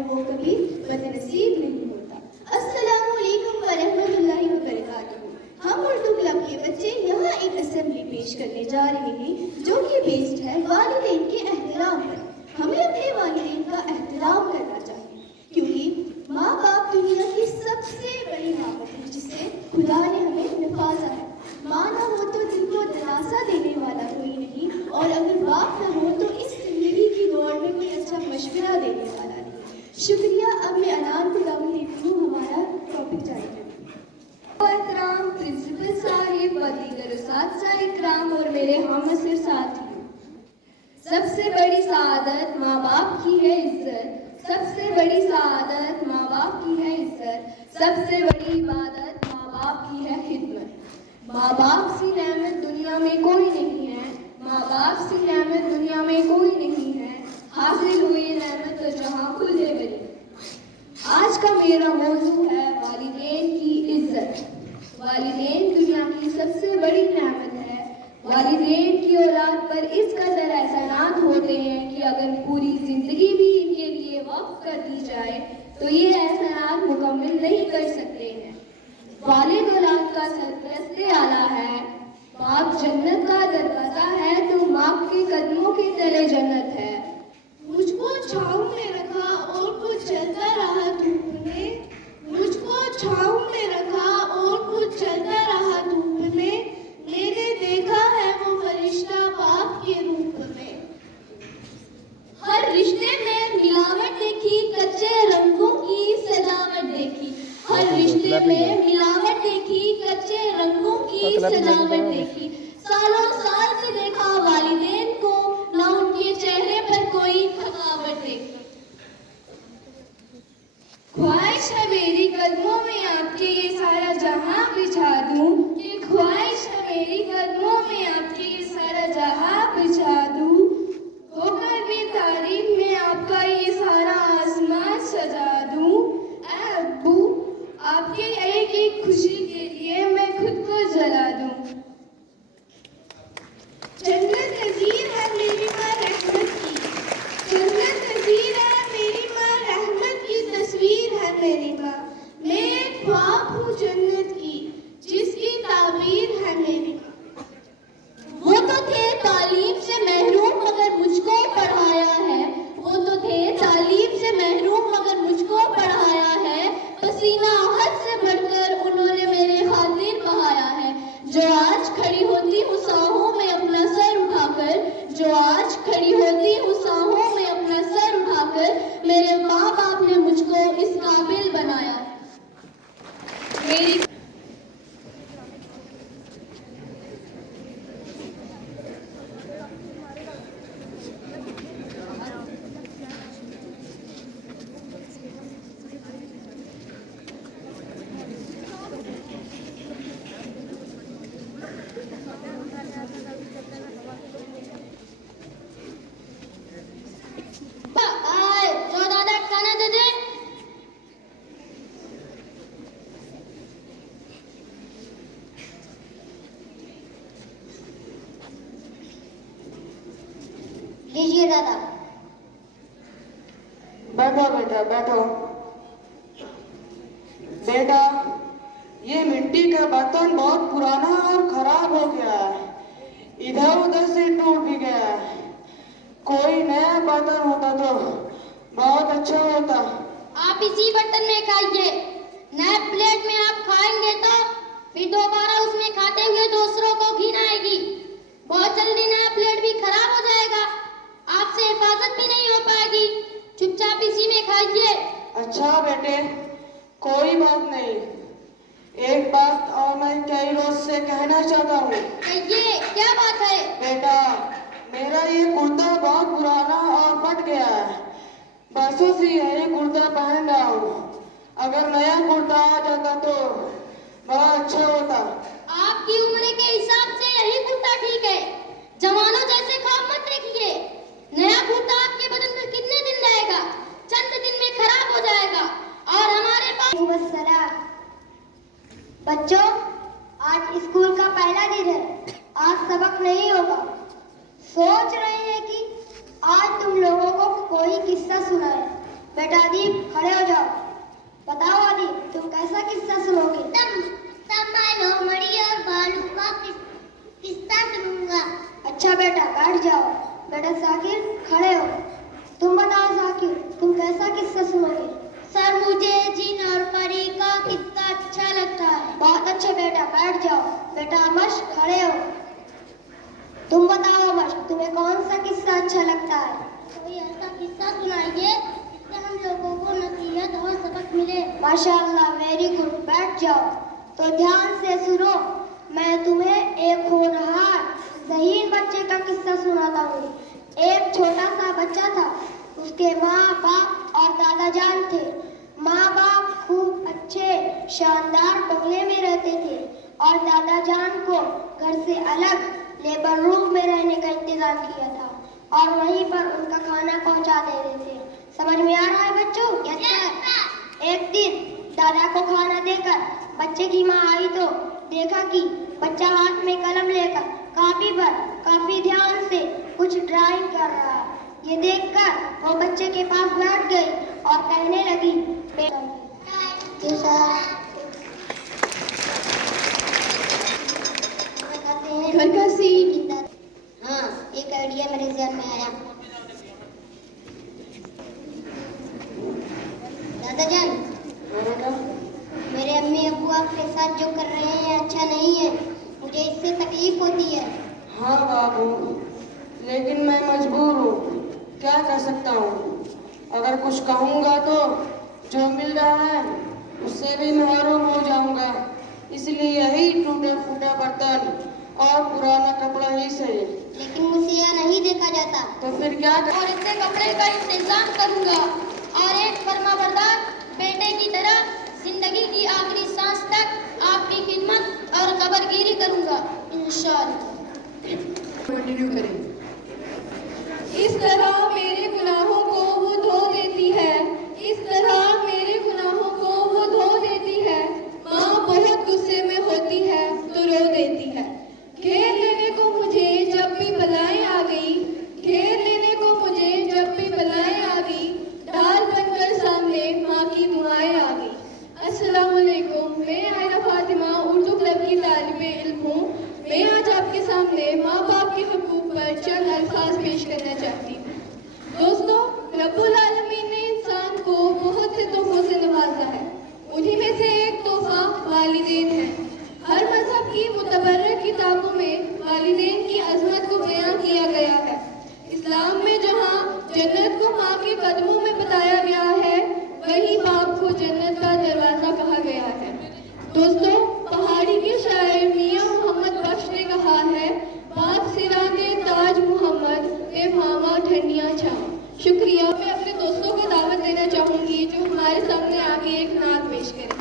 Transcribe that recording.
है वो कभी बदनसीब नहीं होता। अस्सलामु अलैकुम व रहमतुल्लाहि व बरकातुहू। हम उर्दू क्लब के बच्चे यहाँ एक असेंबली पेश करने जा रहे हैं जो कि बेस्ड है वालिदैन के एहतराम पर। हमें अपने वालिदैन का एहतराम करना चाहिए क्योंकि माँ बाप दुनिया की सबसे बड़ी नेमत है जिसे खुदा ने हमें नवाजा है। माँ ना हो तो दिल को दिलासा देने वाला कोई नहीं, और अगर बाप ना हो तो इस जिंदगी की दौड़ में कोई अच्छा मशवरा देने वाला नहीं। शुक्रिया। अब मैं अनान को दावत देती हूँ हमारा टॉपिक जारी करने। प्रिंसिपल साहिब, दीगर उस्ताद इकराम और मेरे हमअसर साथियों, सबसे बड़ी सआदत माँ बाप की है इज्जत। सबसे बड़ी सआदत माँ बाप की है इज्जत। सबसे बड़ी इबादत माँ बाप की है खिदमत। माँ बाप सी नेमत दुनिया में कोई नहीं है। माँ बाप सी नेमत दुनिया में कोई नहीं है। हासिल हुई नेमत तो जहाँ खुले बनी। आज का मेरा मौजू है वालिदैन की इज्जत। वालिदैन दुनिया की सबसे बड़ी नेमत है। वालिदैन की औलाद पर इस कदर एहसानात होते हैं कि अगर पूरी जिंदगी भी इनके लिए वक्फ कर दी जाए तो ये एहसानात मुकम्मल नहीं कर सकते हैं। वालिद औलाद का सरपरस्ते आला है। बाप जन्नत का दरवाजा है तो माँ के कदमों के तले जन्नत है। मुझको छाँव में रखा और कुछ चलता रहा धूप में। मुझको छाँव में रखा और कुछ चलता रहा धूप में। मैंने देखा है वो फरिश्ता बाप के रूप में। हर रिश्ते में मिलावट देखी, कच्चे रंगों की सजावट देखी। हर रिश्ते में मिलावट देखी, कच्चे रंगों की सजावट देखी। सालों साल से देखा वालिदैन को, ना उनके चेहरे पर कोई थकावट देखी। ख्वाहिश है मेरी कदमों में आपके ये सारा जहां बिछा दूं। ये ख्वाहिश है मेरी कदमों में आपके ये सारा जहां बिछा दूं। होकर भी तारीफ में आपका ये सारा आसमान सजा दूं। ऐ अब्बू, आपके एक एक खुशी के लिए मैं खुद को जला दूं। जन्नत नज़ीर है मेरी माँ रहमत की। जन्नत नज़ीर है मेरी माँ रहमत की तस्वीर है मेरी माँ। मैं एक ख्वाब हूँ जन्नत की जिसकी ताबीर है मेरी माँ। वो तो थे तालीम से महरूम मगर मुझको पढ़ाया है। वो तो थे तालीम से महरूम मगर मुझको पढ़ाया है। पसीना हद से बढ़कर उन्होंने मेरे खातिर बहाया है। जो आज खड़ी होती हूँ साहों में अपना सर उठाकर, जो आज खड़ी होती हूँ साहों में अपना सर उठाकर, मेरे माँ बाप ने मुझको इस काबिल बनाया। मेरी लीजिए दादा। बैठो बेटा बैठो। बेटा, ये मिट्टी का बर्तन बहुत पुराना और खराब हो गया है। इधर उधर से टूट भी गया है। कोई नया बर्तन होता तो बहुत अच्छा होता। आप इसी बर्तन में खाइए। नए प्लेट में आप खाएंगे तो फिर दोबारा उसमें खाते हुए दूसरों को घिन आएगी। बहुत जल्दी नया प्लेट भी खराब हो जाएगा। आपसे हिफाजत भी नहीं हो पाएगी। चुपचाप इसी में खाइए। अच्छा बेटे, कोई बात नहीं। एक बात और मैं कई रोज से कहना चाहता हूँ। कहिए, क्या बात है? बेटा, मेरा ये कुर्ता बहुत पुराना और फट गया है। बरसों से यही कुर्ता पहन रहा हूँ। अगर नया कुर्ता आ जाता तो बड़ा अच्छा होता। आपकी उम्र के हिसाब से यही कुर्ता ठीक है। जवानों जैसे ख्वाब मत देखिए। नया कुर्ता आपके बदन पर कितने दिन रहेगा? चंद दिन में खराब हो जाएगा। और हमारे पास बच्चों, आज स्कूल का पहला दिन है। आज सबक नहीं होगा। सोच रहे हैं कि आज तुम लोगों को कोई किस्सा सुनाए। बेटा अदीब खड़े हो जाओ। बताओ अदीब, तुम कैसा किस्सा सुनोगे? मैं लोमड़ी और बालू का किस्सा सुनूंगा। अच्छा बेटा बैठ जाओ। बेटा साकिर खड़े हो। तुम बताओ साकिर, तुम कैसा किस्सा सुनोगे? सर मुझे जिन और परी का किस्सा अच्छा लगता है। बहुत अच्छा बेटा बैठ जाओ। बेटा अमश खड़े हो। तुम बताओ अमश, तुम्हें कौन सा किस्सा अच्छा लगता है? कोई ऐसा किस्सा सुनाइए जिससे हम लोगों को नसीहत और सबक मिले। माशाअल्लाह, वेरी गुड। बैठ जाओ। तो ध्यान से सुनो, मैं तुम्हें एक होनहार ज़हीन बच्चे का किस्सा सुनाता हूँ। एक छोटा सा बच्चा था, उसके माँ बाप और दादा जान थे। माँ बाप खूब अच्छे शानदार बंगले में रहते थे और दादा जान को घर से अलग लेबर रूम में रहने का इंतजाम किया था और वहीं पर उनका खाना पहुंचा देते थे। समझ में आ रहा है बच्चों? Yes sir. एक दिन दादा को खाना देकर बच्चे की माँ आई तो देखा कि बच्चा हाथ में कलम लेकर कापी पर काफी ध्यान से कुछ ड्राइंग कर रहा है। ये देखकर वो बच्चे के पास बैठ गई और कहने लगी, घर का सीन। हाँ, एक आइडिया मेरे ज़हन में आया। दादा जान, मेरे अम्मी अब्बू आपके साथ जो कर रहे हैं अच्छा नहीं है, मुझे इससे तकलीफ होती है। हाँ बाबू, लेकिन मैं मजबूर हूँ, क्या कर सकता हूँ। अगर कुछ कहूँगा तो जो मिल रहा है उससे भी महरूम हो जाऊँगा। इसलिए यही टूटा फूटा बर्तन और पुराना कपड़ा ही सही। लेकिन मुझसे यह नहीं देखा जाता। तो फिर क्या कर... और इतने कपड़े का इंतजाम करूंगा और एक फर्माबरदार बेटे की तरह जिंदगी की आखिरी सांस तक आपकी खिदमत और कबरगिरी करूंगा इंशाअल्लाह। कंटिन्यू करें। इस तरह मेरे गुनाहों को वो धो देती है, इस तरह मेरे गुनाहों को वो धो देती है। माँ बहुत गुस्से में होती है तो रो देती है। घेर लेने को मुझे जब भी बलाएं आ गई, घेर लेने को मुझे जब भी बलाएं आ गई, ढाल बनकर सामने माँ की दुआएं आ गई। अस्सलाम वालेकुम, मैं आयरा फातिमा उर्दू क्लब की तालिबे इल्म हूँ। मैं आज आपके सामने माँ बाप के हुकूक पर चंद अल्फाज पेश करना चाहती हूँ। दोस्तों, रब्बुल आलमीन ने इंसान को बहुत से तोहफों से नवाजा है। उन्हीं में से एक तोहफा वालिदैन है। हर मजहब की मुतबर्रक किताबों में वालिदैन की अजमत को बयां किया गया है। इस्लाम में जहाँ जन्नत को माँ के कदमों में बताया गया है, वही बाप को जन्नत का दरवाजा कहा गया है। दोस्तों, पहाड़ी के शायर मियां मोहम्मद बख्श ने कहा है, बाप सिराने ताज मोहम्मद ए मामा ठंडियां छाओ। शुक्रिया। मैं अपने दोस्तों को दावत देना चाहूंगी जो हमारे सामने आके एक नात पेश करें।